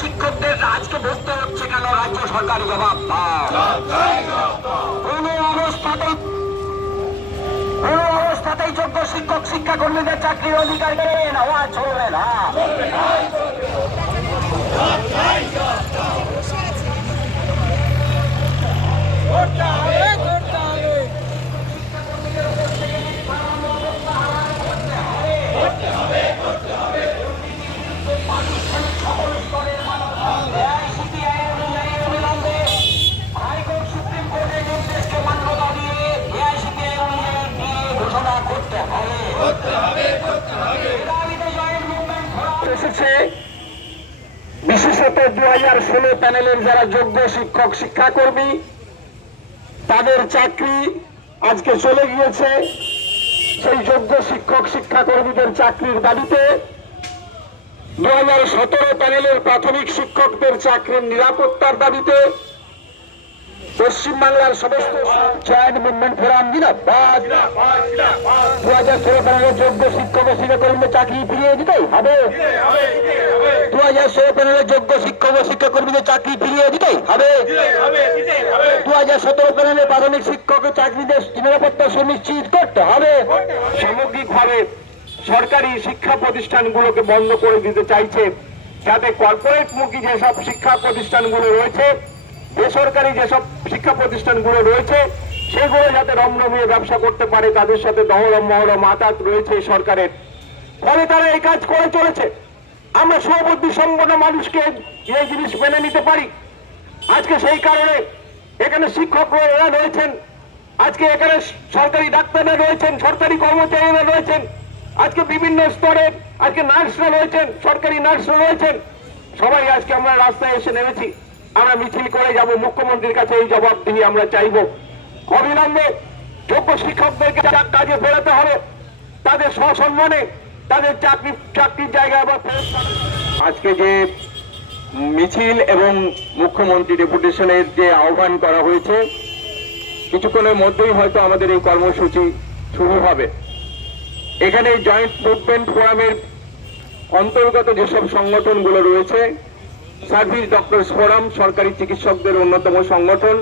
শিক্ষকদের আজকে বসতে হচ্ছে কেন রাজ্য সরকারি জবাব কোন অবস্থাতেই কোন অবস্থাতেই যোগ্য শিক্ষক কর্মীদের চাকরির অধিকার আওয়াজ চলবে না। এসেছে বিশেষত দু হাজার ষোলো প্যানেলের যারা যোগ্য শিক্ষক, শিক্ষাকর্মী, তাদের চাকরি আজকে চলে গিয়েছে। সেই যোগ্য শিক্ষক, শিক্ষাকর্মীদের চাকরির দাবিতে দু হাজার সতেরো প্যানেলের প্রাথমিক শিক্ষকদের চাকরির নিরাপত্তার দাবিতে পশ্চিমবাংলার সমস্ত জয়েন্ট মুভমেন্ট ফোরাম, জিন্দাবাদ। দু হাজার ষোলো প্যানেলের যোগ্য শিক্ষক শিক্ষাকর্মীদের চাকরি ফিরিয়ে দিতেই হবে। দু হাজার ষোলো প্যানেলের যোগ্য শিক্ষক শিক্ষাকর্মীদের চাকরি ফিরিয়ে দিতেই হবে। দু হাজার সতেরো প্যানেলের প্রাথমিক শিক্ষকের চাকরিদের নিরাপত্তা সুনিশ্চিত করতে হবে। সামগ্রিকভাবে সরকারি শিক্ষা প্রতিষ্ঠানগুলোকে বন্ধ করে দিতে চাইছে। যাতে কর্পোরেট মুখী যেসব শিক্ষা প্রতিষ্ঠানগুলো রয়েছে বেসরকারি যেসব শিক্ষা প্রতিষ্ঠানগুলো রয়েছে, সেগুলো যাতে রমরমিয়ে ব্যবসা করতে পারে, তাদের সাথে দহরম, মহরম, আতাত রয়েছে সরকারের। ফলে তারা এই কাজ করে চলেছে। আমরা সুবুদ্ধি সম্পন্ন মানুষকে এই জিনিস মেনে নিতে পারি। আজকে সেই কারণে এখানে শিক্ষকরা রয়েছেন। আজকে এখানে সরকারি ডাক্তাররা রয়েছেন, সরকারি কর্মচারীরা রয়েছেন। আজকে বিভিন্ন স্তরে আজকে নার্সরা রয়েছেন, সরকারি নার্সরা রয়েছেন। সবাই আজকে আমরা রাস্তায় এসে নেমেছি। আমরা মিছিল করে যাব, মুখ্যমন্ত্রীর কাছে এই জবাবদিহি আমরা চাইব। অবিলম্বে যোগ্য শিক্ষকদেরকে কাজে ফেরাতে হবে, তাদের সসম্মানে তাদের চাকরি, চাকরির জায়গায় আবার ফেরত আজকে যে মিছিল এবং মুখ্যমন্ত্রী ডেপুটেশনের যে আহ্বান করা হয়েছে, কিছুক্ষণের মধ্যেই হয়তো আমাদের এই কর্মসূচি শুরু হবে। এখানে জয়েন্ট মুভমেন্ট ফোরামের অন্তর্গত যেসব সংগঠনগুলো রয়েছে সার্ভিস ডক্টরস ফোরাম, সরকারি চিকিৎসকদের অন্যতম সংগঠন,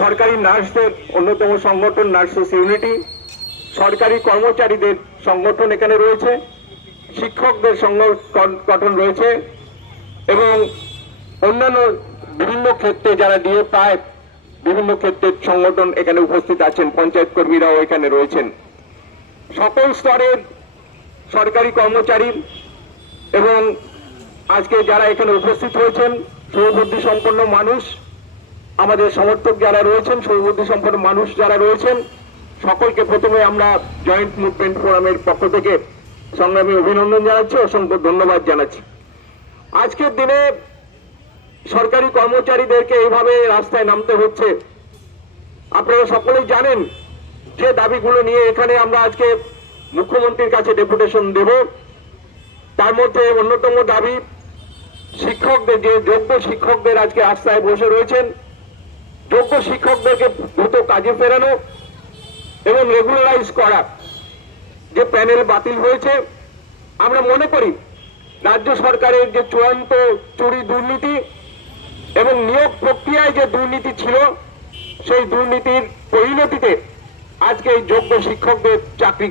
সরকারি নার্সদের অন্যতম সংগঠন, নার্সেস ইউনিটি, সরকারি কর্মচারীদের সংগঠন এখানে রয়েছে, শিক্ষকদের সংগঠন রয়েছে, এবং অন্যান্য বিভিন্ন ক্ষেত্রে যারা দিয়ে পায় বিভিন্ন ক্ষেত্রের সংগঠন এখানে উপস্থিত আছেন, পঞ্চায়েত কর্মীরাও এখানে রয়েছেন। সকল স্তরের সরকারি কর্মচারী এবং আজকে যারা এখানে উপস্থিত হয়েছেন, সুবুদ্ধি সম্পন্ন মানুষ, আমাদের সমর্থক যারা রয়েছেন, সৌবুদ্ধি সম্পন্ন মানুষ যারা রয়েছেন, সকলকে প্রথমে আমরা জয়েন্ট মুভমেন্ট ফোরামের পক্ষ থেকে সংগ্রামী অভিনন্দন জানাচ্ছি, অসংখ্য ধন্যবাদ জানাচ্ছি। আজকের দিনে সরকারি কর্মচারীদেরকে এইভাবে রাস্তায় নামতে হচ্ছে। আপনারা সকলেই জানেন যে দাবিগুলো নিয়ে এখানে আমরা আজকে মুখ্যমন্ত্রীর কাছে ডেপুটেশন দেব। তার মধ্যে অন্যতম দাবি শিক্ষকদের যে যোগ্য শিক্ষকদের আজকে রাস্তায় বসে রয়েছেন, যোগ্য শিক্ষকদেরকে দ্রুত কাজে ফেরানো এবং রেগুলারাইজ করা যে প্যানেল বাতিল হয়েছে, আমরা মনে করি রাজ্য সরকারের যে চূড়ান্ত চুরি দুর্নীতি এবং নিয়োগ প্রক্রিয়ায় যে দুর্নীতি ছিল, সেই দুর্নীতির পরিণতিতে আজকে এই যোগ্য শিক্ষকদের চাকরি